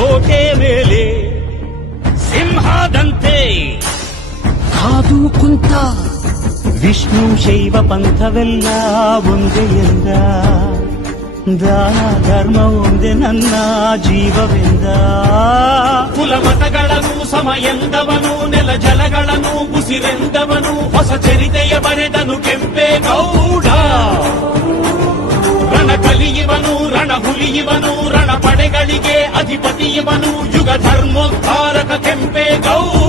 ಕೋಟೆ ಮೇಲೆ ಸಿಂಹದಂತೆ ಕಾದು ಕುಂತ ವಿಷ್ಣು ಶೈವ ಪಂಥವೆಲ್ಲ ಒಂದೇ ಎಂದ ದಾನ ಧರ್ಮ ಒಂದೇ ನನ್ನ ಜೀವವೆಂದ ಕುಲಮತಗಳನ್ನು ಸಮ ಎಂದವನು ನೆಲ ಜಲಗಳನ್ನು ಉಸಿರೆಂದವನು ಹೊಸ ಚರಿತೆಯ ಬರೆದನು ಕೆಂಪೇಗೌಡ ರಣ ಕಲಿಯುವನು ರಣ ಹುಲಿಯುವನು ರಣ ಪಡೆಗಳಿಗೆ ಅಧಿಪತಿಯುವನು ಯುಗ ಧರ್ಮೋದ್ಧಾರಕ ಕೆಂಪೇಗೌಡ